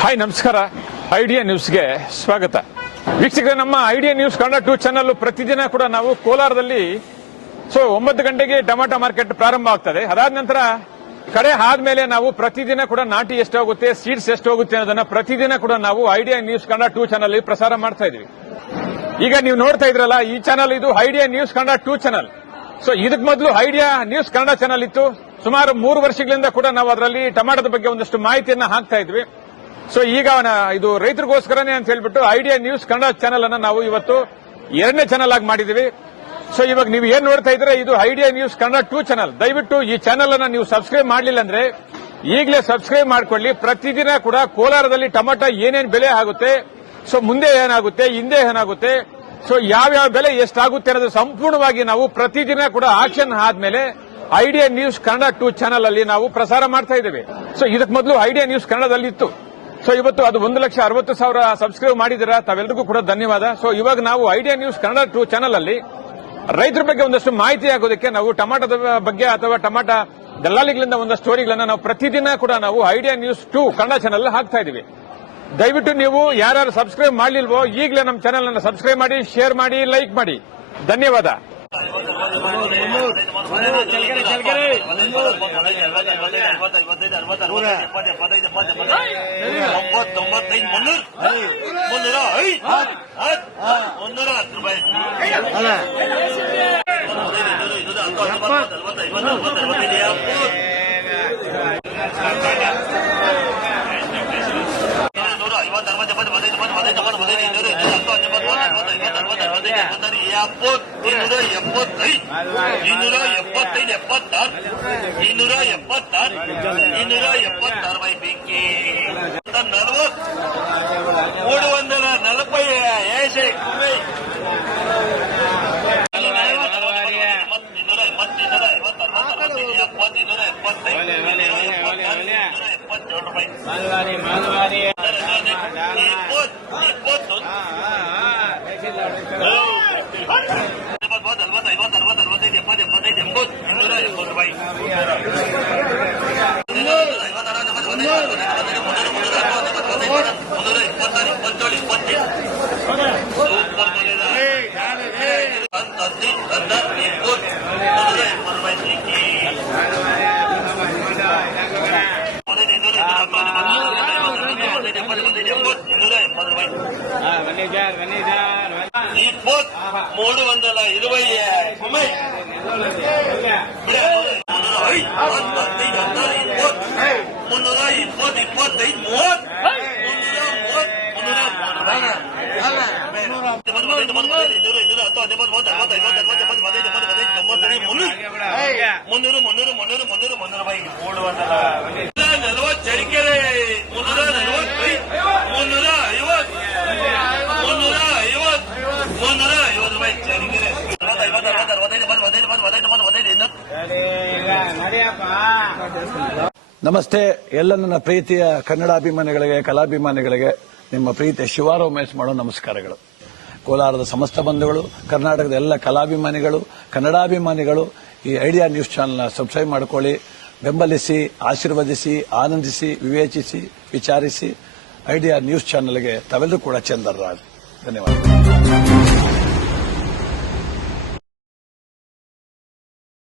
Hi ನಮಸ್ಕಾರ. Idea ನ್ಯೂಸ್ಗೆ ಸ್ವಾಗತ. ವೀಕ್ಷಕರೇ, ನಮ್ಮ ಐಡಿಯಾ ನ್ಯೂಸ್ ಕನ್ನಡ 2 ಚಾನಲ್ ಪ್ರತಿದಿನ ಕೂಡ ನಾವು ಕೋಲಾರದಲ್ಲಿ 9 ಗಂಟೆಗೆ ಟೊಮಾಟೊ ಮಾರ್ಕೆಟ್ ಪ್ರಾರಂಭ ಆಗ್ತದೆ. ಅದಾದ ನಂತರ ಕಡೆ ಆದ್ಮೇಲೆ ನಾವು ಪ್ರತಿದಿನ ಕೂಡ ನಾಟಿ ಎಷ್ಟು ಹೋಗುತ್ತೆ, ಸೀಡ್ಸ್ ಎಷ್ಟು ಹೋಗುತ್ತೆ ಅನ್ನೋದನ್ನ ಪ್ರತಿದಿನ ಕೂಡ ನಾವು ಐಡಿಯಾ ನ್ಯೂಸ್ ಕನ್ನಡ 2 ಚಾನಲ್ ಪ್ರಸಾರ ಮಾಡ್ತಾ ಇದೀವಿ. ಈಗ ನೀವು ನೋಡ್ತಾ ಇದ್ರಲ್ಲ, ಈ ಚಾನಲ್ ಇದು ಐಡಿಯಾ ನ್ಯೂಸ್ ಕನ್ನಡ 2 ಚಾನಲ್. ಇದಕ್ಕೆ ಮೊದಲು ಐಡಿಯಾ ನ್ಯೂಸ್ ಕನ್ನಡ ಚಾನಲ್ ಇತ್ತು. ಸುಮಾರು 3 ವರ್ಷಗಳಿಂದ ಕೂಡ ನಾವು ಅದರಲ್ಲಿ ಟೊಮಾಟೋದ ಬಗ್ಗೆ ಒಂದಷ್ಟು ಮಾಹಿತಿಯನ್ನ ಹಾಕ್ತಾ ಇದ್ವಿ. ಈಗ ಇದು ರೈತರಿಗೋಸ್ಕರನೇ ಅಂತ ಹೇಳ್ಬಿಟ್ಟು ಐಡಿಯಾ ನ್ಯೂಸ್ ಕನ್ನಡ ಚಾನಲ್ ಅನ್ನ ನಾವು ಇವತ್ತು 2ನೇ ಚಾನಲ್ ಆಗಿ ಮಾಡಿದೀವಿ. ಇವಾಗ ನೀವು ಏನ್ ನೋಡ್ತಾ ಇದ್ರೆ ಇದು ಐಡಿಯಾ ನ್ಯೂಸ್ ಕನ್ನಡ 2 ಚಾನಲ್. ದಯವಿಟ್ಟು ಈ ಚಾನಲ್ ಅನ್ನ ನೀವು ಸಬ್ಸ್ಕ್ರೈಬ್ ಮಾಡಲಿಲ್ಲ ಅಂದ್ರೆ ಈಗಲೇ ಸಬ್ಸ್ಕ್ರೈಬ್ ಮಾಡ್ಕೊಳ್ಳಿ. ಪ್ರತಿದಿನ ಕೂಡ ಕೋಲಾರದಲ್ಲಿ ಟೊಮಾಟೊ ಏನೇನು ಬೆಲೆ ಆಗುತ್ತೆ, ಮುಂದೆ ಏನಾಗುತ್ತೆ, ಹಿಂದೆ ಏನಾಗುತ್ತೆ, ಯಾವ್ಯಾವ ಬೆಲೆ ಎಷ್ಟಾಗುತ್ತೆ ಅನ್ನೋದು ಸಂಪೂರ್ಣವಾಗಿ ನಾವು ಪ್ರತಿದಿನ ಕೂಡ ಆಕ್ಷನ್ ಆದ್ಮೇಲೆ ಐಡಿಯಾ ನ್ಯೂಸ್ ಕನ್ನಡ 2 ಚಾನಲ್ ಅಲ್ಲಿ ನಾವು ಪ್ರಸಾರ ಮಾಡ್ತಾ ಇದ್ದೇವೆ. ಇದಕ್ಕೆ ಮೊದಲು ಐಡಿಯಾ ನ್ಯೂಸ್ ಕನ್ನಡದಲ್ಲಿ ಇತ್ತು. ಇವತ್ತು ಅದು 1,60,000 ಸಬ್ಸ್ಕ್ರೈಬ್ ಮಾಡಿದಿರಾ, ತಾವೆಲ್ಲರಿಗೂ ಕೂಡ ಧನ್ಯವಾದ. ಇವಾಗ ನಾವು ಐಡಿಯಾ ನ್ಯೂಸ್ ಕನ್ನಡ 2 ಚಾನಲ್ ಅಲ್ಲಿ ರೈತರ ಬಗ್ಗೆ ಒಂದಷ್ಟು ಮಾಹಿತಿ ಆಗೋದಕ್ಕೆ ನಾವು ಟೊಮಾಟೋದ ಬಗ್ಗೆ ಅಥವಾ ಟೊಮಾಟೊ ದಲ್ಲಾಳಿಗಳಿಂದ ಒಂದಷ್ಟು ಸ್ಟೋರಿಗಳನ್ನ ನಾವು ಪ್ರತಿದಿನ ಕೂಡ ನಾವು ಐಡಿಯಾ ನ್ಯೂಸ್ 2 ಕನ್ನಡ ಚಾನಲ್ ಹಾಕ್ತಾ ಇದೀವಿ. ದಯವಿಟ್ಟು ನೀವು ಯಾರು ಸಬ್ಸ್ಕ್ರೈಬ್ ಮಾಡಲಿಲ್ವೋ ಈಗಲೇ ನಮ್ಮ ಚಾನಲ್ ಅನ್ನು ಸಬ್ಸ್ಕ್ರೈಬ್ ಮಾಡಿ, ಶೇರ್ ಮಾಡಿ, ಲೈಕ್ ಮಾಡಿ. ಧನ್ಯವಾದ. ನಮಸ್ತೆ. ಎಲ್ಲ ನನ್ನ ಪ್ರೀತಿಯ ಕನ್ನಡಾಭಿಮಾನಿಗಳಿಗೆ, ಕಲಾಭಿಮಾನಿಗಳಿಗೆ ನಿಮ್ಮ ಪ್ರೀತಿಯ ಶಿವಾರ ಉಮೇಶ್ ಮಾಡೋ ನಮಸ್ಕಾರಗಳು. ಕೋಲಾರದ ಸಮಸ್ತ ಬಂಧುಗಳು, ಕರ್ನಾಟಕದ ಎಲ್ಲ ಕಲಾಭಿಮಾನಿಗಳು, ಕನ್ನಡಾಭಿಮಾನಿಗಳು ಈ ಐಡಿಯಾ ನ್ಯೂಸ್ ಚಾನೆಲ್ನ ಸಬ್ಸ್ಕ್ರೈಬ್ ಮಾಡಿಕೊಳ್ಳಿ, ಬೆಂಬಲಿಸಿ, ಆಶೀರ್ವದಿಸಿ, ಆನಂದಿಸಿ, ವಿವೇಚಿಸಿ, ವಿಚಾರಿಸಿ. ಐಡಿಯಾ ನ್ಯೂಸ್ ಚಾನೆಲ್ಗೆ ತಾವೆಲ್ಲರೂ ಕೂಡ ಚಂದರ್ರಾಜ್. ಧನ್ಯವಾದ.